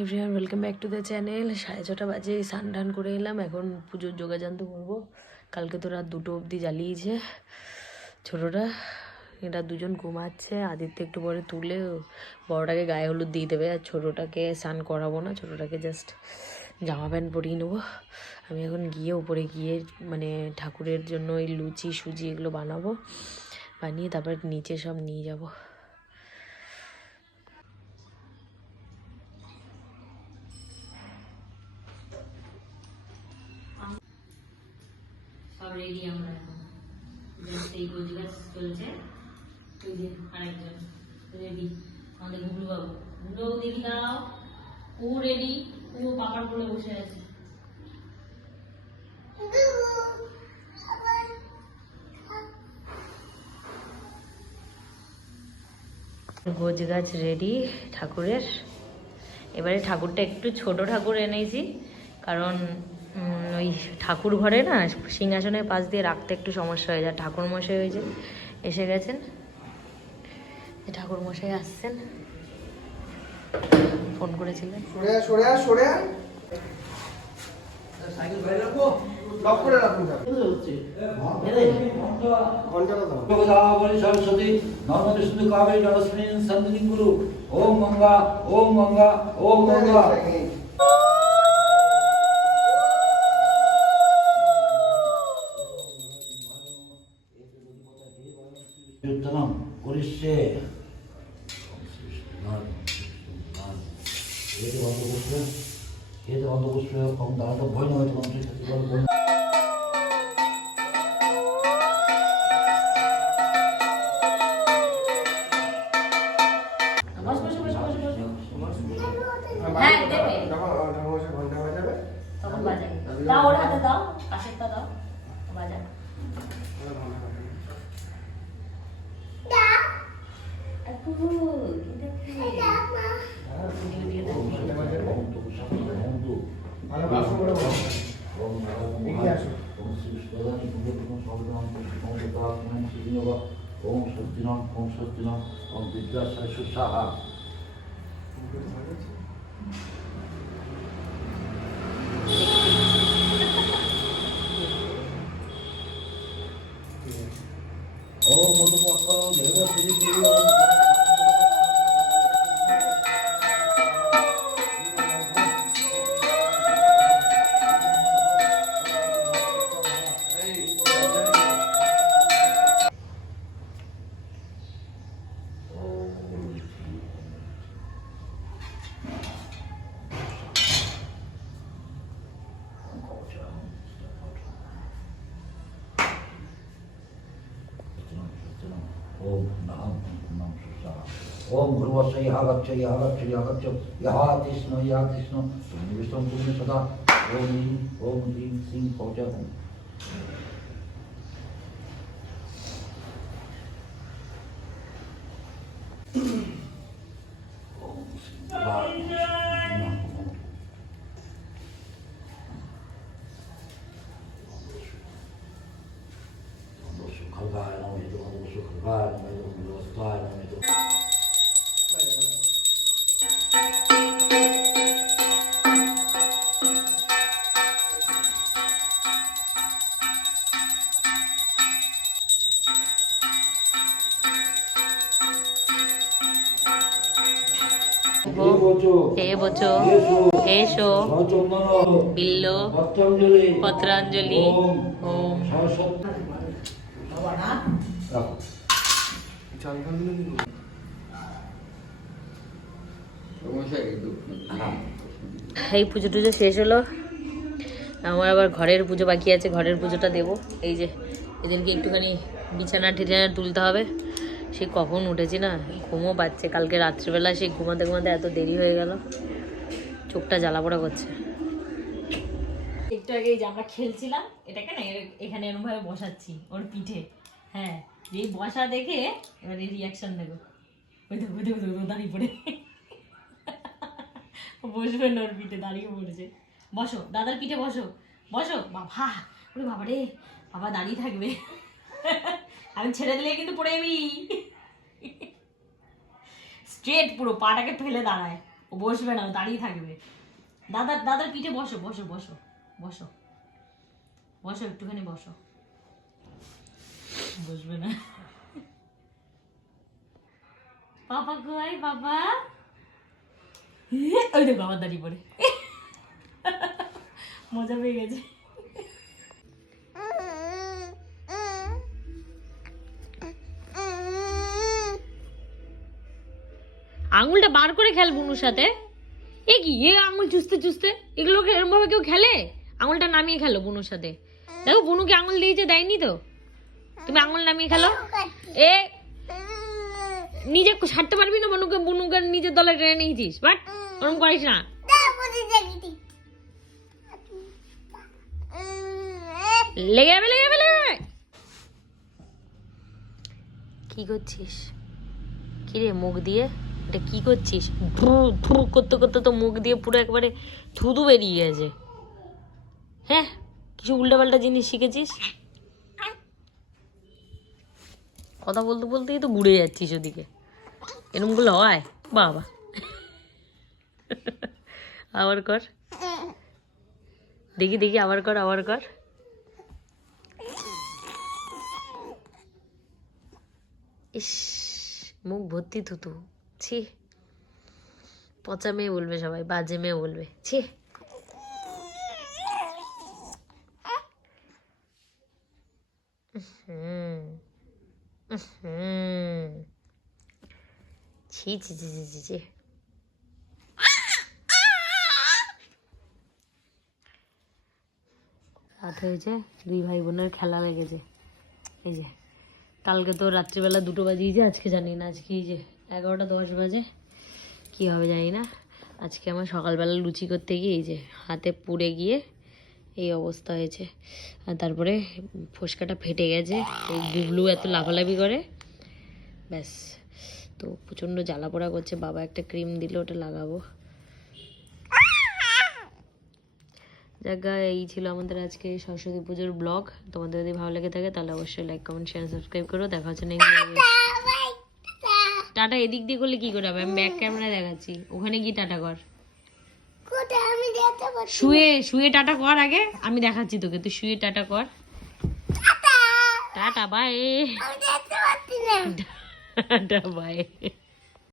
Everyone welcome back to the channel সাড়ে ছটা বাজে, স্নান টান করে এলাম। এখন পুজোর যোগাযান্ত করব। কালকে তো রাত দুটো অবধি জ্বালিয়েছে ছোটোটা। এরা দুজন ঘুমাচ্ছে। আদিত্য একটু পরে তুলে বড়টাকে গায়ে হলুদ দিয়ে দেবে। আর ছোটোটাকে স্নান করাবো না। ছোটোটাকে জাস্ট জামা প্যান্ট পরিয়ে নেব। আমি এখন গিয়ে উপরে গিয়ে মানে ঠাকুরের জন্য ওই লুচি সুজি এগুলো বানাবো। বানিয়ে তারপর নিচে সব নিয়ে যাব। রেডি আমরা এখন জাস্ট এই গোজগাছ চলছে। ওই যে আরেকজন রেডি আমাদের গুগলু বাবু গুগলু বাবু দেখি দাঁড়াও। ও রেডি ও পাপার কোলে বসে আছে। গোজ গাছ রেডি ঠাকুরের। এবারে ঠাকুরটা একটু ছোট ঠাকুর এনেছি, কারণ ওই ঠাকুর ঘরে না সিংহাসনের পাশ দিয়ে রাখতে একটু সমস্যা হয়ে যায়। ঠাকুর মশাই ওই যে এসে গেছেন। ঠাকুর মশাই আসছেন। ফোন করেছিলেন। সরস্বতী। গুরু। ওম গঙ্গা ওম গঙ্গা ওম গঙ্গা। এতে অন্ধ বসবে এতে অন্ধ বসবে কম দাঁড়াতে ভয় নয় মানুষের ওম সত্যিনম ওম সত্যিনম ওম বিদ্যাশয় সুসাহা ওম মধুমক্কল দেব শ্রী ओम नाम नाम ओम गुरुवस्य यह गच्छ यह गच्छ यह गच्छ यह तिष्ण यह तिष्ण निविष्टं पुण्य सदा। ओम ह्रीं ओम ह्रीं सिंह पहुँचा हूँ सुखगाय يدعو شكران ويدعو الوصال ويدعو দেবচো এসো বিল্ল পত্রাঞ্জলি ওম এই পুজো টুজো শেষ হলো। আমার আবার ঘরের পুজো বাকি আছে, ঘরের পুজোটা দেবো। এই যে, এদেরকে একটুখানি বিছানা টিছানা তুলতে হবে। সে কখন উঠেছি না? ঘুমও পাচ্ছে। কালকে রাত্রিবেলা সে ঘুমাতে ঘুমাতে এত দেরি হয়ে গেল। চোখটা জ্বালা পোড়া করছে। একটু আগে এই যে আমরা খেলছিলাম, এটাকে না এখানে এরকমভাবে বসাচ্ছি, ওর পিঠে। হ্যাঁ। এই বসা দেখে এবার এই রিয়াকশন দেখো, ওই দেখো ওই দেখো, দাঁড়িয়ে পড়ে। বসবে না ওর পিঠে, দাঁড়িয়ে পড়েছে। বসো, দাদার পিঠে বসো বসো। বাবা, ওরে বাবা রে, বাবা দাঁড়িয়ে থাকবে। আমি ছেড়ে দিলে কিন্তু পড়ে যাবি স্ট্রেট পুরো পাটাকে ফেলে দাঁড়ায়। ও বসবে না দাঁড়িয়ে থাকবে। দাদার দাদার পিঠে বসো বসো বসো বসো। বসো একটুখানি বসো। বসবে না। কই বাবা ওই দাঁড়িয়ে পড়ে। মজা পেয়ে গেছে। আঙুলটা বার করে খেল বুনুর সাথে। এ কি, এ আঙুল চুষতে চুষতে? এগুলোকে এরকম ভাবে কেউ খেলে? আঙুলটা নামিয়ে খেলো বুনুর সাথে। দেখো বুনুকে আঙুল দিয়েছে, দেয়নি তো? তুমি আঙুল নামিয়ে খেলো? এ নিজে ছাড়তে পারবি না বুনুকে বুনুকে নিজের দলে টেনে নিয়েছিস বাট ওরকম করিস না। লেগে যাবে লেগে যাবে লেগে কি করছিস? কি রে মুখ দিয়ে? এটা কি করছিস? ধু ধু করতে করতে তো মুখ দিয়ে পুরো একবারে থুতু বেরিয়ে গেছে। হ্যাঁ কিছু উল্টাপাল্টা জিনিস শিখেছিস? কথা বলতে বলতেই তো ঘুরে যাচ্ছিস ওদিকে। এরমগুলো হয়? বাবা। আবার কর। দেখি দেখি, আবার কর আবার কর। ইস, মুখ ভর্তি থুতু। ছি। পচা মেয়ে বলবে সবাই, বাজে মেয়ে বলবে। ছি। হুম। হুম ছি ছি ছি ছি হয়েছে, দুই ভাই বোনের খেলা লেগেছে। এই যে, কালকে তো রাত্রিবেলা দুটো বাজিয়েছে, আজকে জানি না, আজকে এই যে এগারোটা দশ বাজে। কি হবে জানি না। আজকে আমার সকালবেলা লুচি করতে গিয়ে এই যে হাতে পুড়ে গিয়ে এই অবস্থা হয়েছে। আর তারপরে ফোসকাটা ফেটে গেছে। এই গুবলু এত লাফালাফি করে। ব্যাস। তো প্রচণ্ড জ্বালা পোড়া করছে। বাবা একটা ক্রিম দিল, ওটা লাগাবো। জায়গা এই ছিল আমাদের আজকে সরস্বতী পুজোর ব্লগ। তোমাদের যদি ভালো লেগে থাকে, তাহলে অবশ্যই লাইক কমেন্ট শেয়ার সাবস্ক্রাইব করো। দেখা হচ্ছে নেক্সট টাটা, এদিক দিয়ে করলে কি করে হবে? আমি ব্যাক ক্যামেরা দেখাচ্ছি। ওখানে গিয়ে টাটা কর। শুয়ে শুয়ে টাটা কর আগে। আমি দেখাচ্ছি তোকে। তুই শুয়ে টাটা কর। টাটা। By tata bye